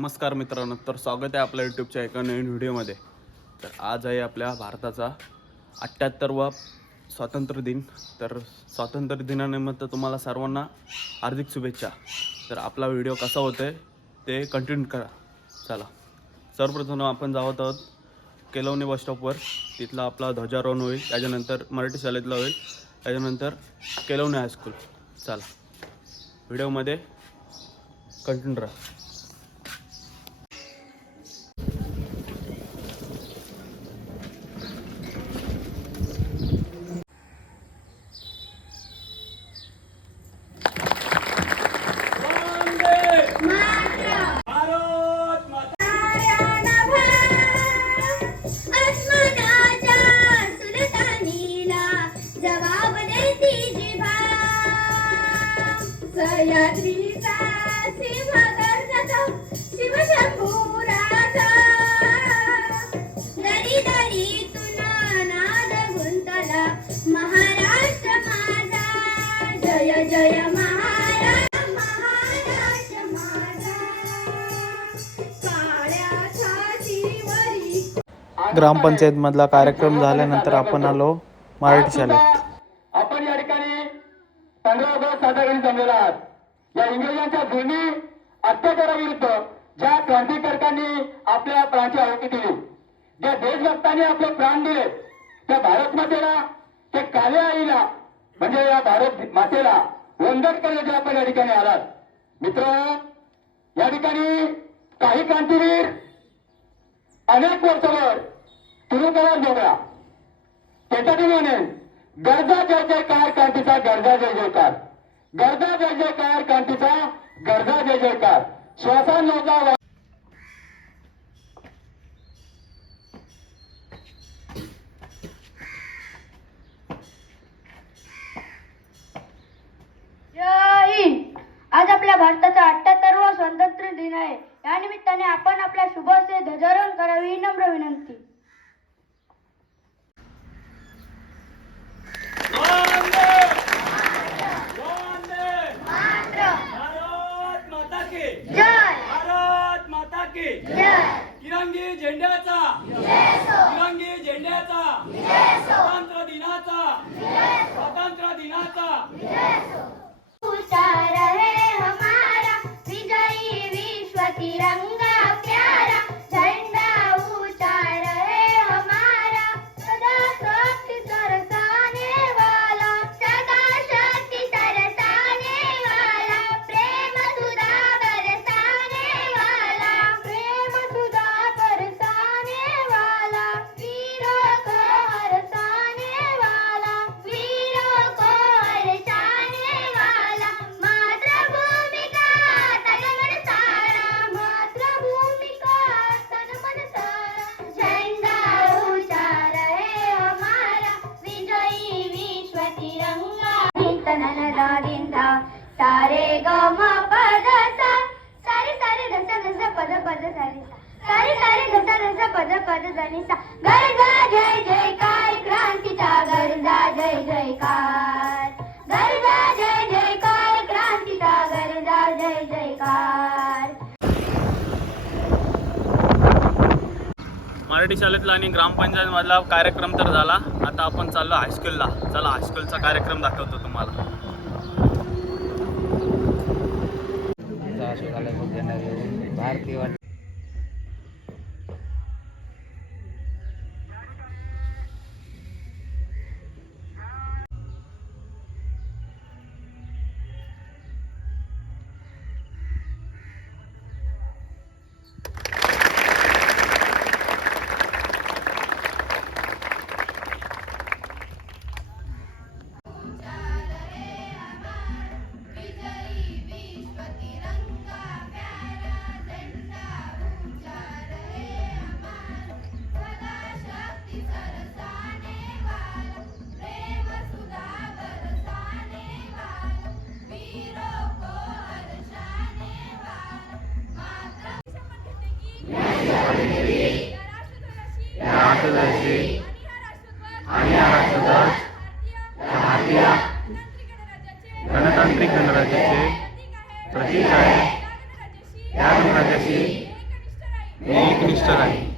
नमस्कार मित्रांनो तर स्वागत आहे आपल्या यूट्यूबच्या एका नवीन व्हिडिओमध्ये. तर आज आहे आपल्या भारताचा अठ्ठ्याहत्तरवा स्वातंत्र्य दिन. तर स्वातंत्र्य दिनानिमित्त तुम्हाला सर्वांना हार्दिक शुभेच्छा. तर आपला व्हिडिओ कसा होतो आहे ते कंटिन्यू करा. चला. सर्वप्रथम आपण जावत आहोत केलवणी बस स्टॉपवर तिथला आपला ध्वजारोहण होईल त्याच्यानंतर मराठी शाळेतला होईल त्याच्यानंतर केलवणी हायस्कूल चला. व्हिडिओमध्ये कंटिन्यू राहा. सह्याद्रीचा सिंह गर्जतो शिवशंभूराचा दरी दरीतून नाद गुंतला महाराष्ट्र माझा. जय जय महाराष्ट्र महाराष्ट्र माझा. काळ्या छातीवरी ग्रामपंचायत मधला कार्यक्रम झाल्यानंतर आपण आलो मराठी शाळेत. आपण या ठिकाणी पंधरा ऑगस्ट साजरा करून जमलेला आहात. या इंग्रजांच्या जुनी अत्याचाराविरुद्ध ज्या क्रांतिकारकांनी आपल्या प्राणाची आहुती दिली ज्या देशभक्तांनी आपले प्राण दिले त्या भारत मातेला त्या काल्या आईला म्हणजे या भारत मातेला वंदन करण्याचे आपण या ठिकाणी आलात. मित्र या ठिकाणी काही क्रांतीवीर अनेक वर्षभर तुरुंगवास जोडला त्यासाठी म्हणेन गरजा जय जयकार क्रांतीचा गरजा जय जयकार गरजा जय जयकार क्रांतीचा गरजा जय जयकार श्वासा हिंद. आज आपल्या भारताचा अठ्याहत्तरवा स्वातंत्र्य दिन आहे. या निमित्ताने आपण आपल्या शुभाचे ध्वजारोहण करावे ही नम्र विनंती माता की जय भारत माता की? तिरंगी झेंड्याचा. तिरंगी झेंड्याचा. स्वातंत्र्य दिनाचा. स्वातंत्र्य दिनाचा. हमारा विजयी विश्व तिरंगा तननदादिंद सारे ग म पद सा सारे सारे धसा धसा पद पद सारे सारे सारे धसा धसा पद पद जनी सा गरजा जय जयकार क्रांतीचा गरजा जय जयकार गरजा जय जयकार क्रांतीचा गरजा जय जयकार मराठी शाळेतला आणि ग्रामपंचायतमधला कार्यक्रम तर झाला. आता आपण चाललो हायस्कूलला चला हायस्कूलचा कार्यक्रम दाखवतो तुम्हाला. પચાસ એકાલે ભોજન આવ્યું ભારતીય आहे मेरी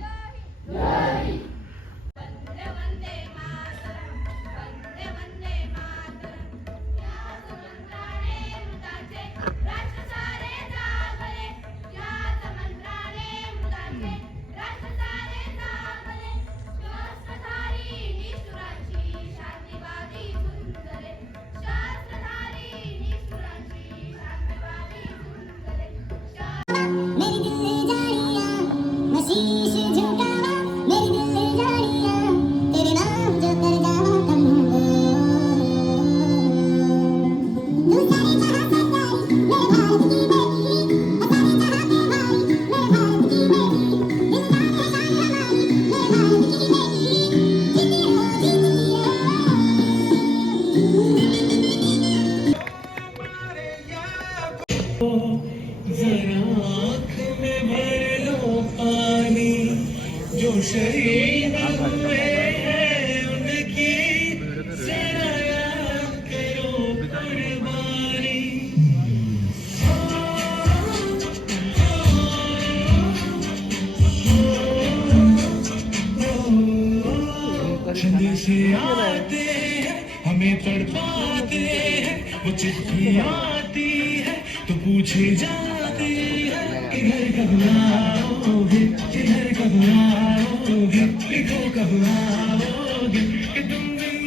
वो चिट्ठी आती है तो पूछी जाती है किधर कब आओगे किधर कब आओगे लिखो कब आओगे कि तुम तेरी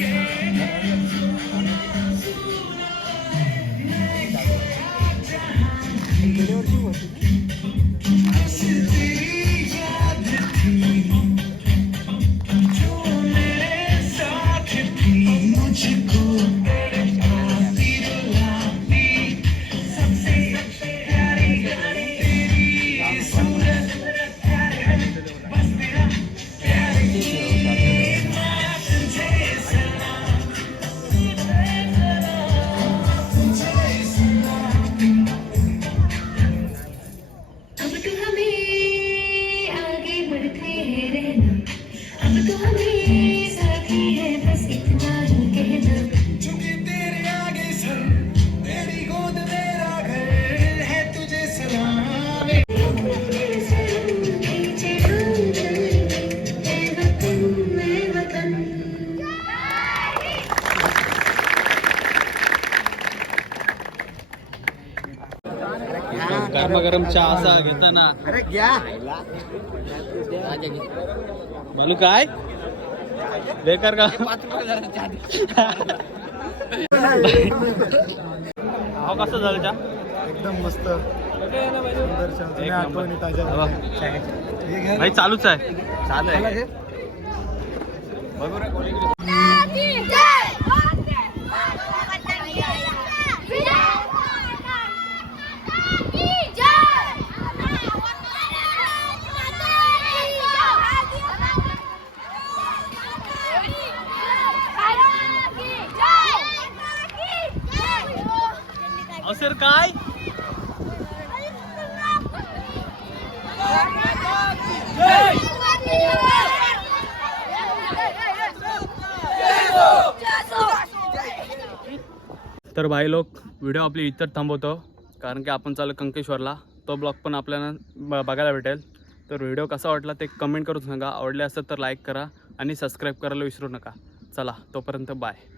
गरमागरम चहा असा घेताना अरे घ्या. म्हणू काय? बेकार का? हा कसं झालं चहा? एकदम मस्त. भाई चालूच आहे. चालू आहे काय? तर भाई लोक व्हिडिओ आपली इतर थांबवतो. कारण की आपण चालू कंकेश्वरला. तो ब्लॉग पण आपल्याला ब- बघायला भेटेल. तर व्हिडिओ कसा वाटला ते कमेंट करून सांगा. आवडले असेल तर लाईक करा आणि सबस्क्राईब करायला विसरू नका. चला तोपर्यंत बाय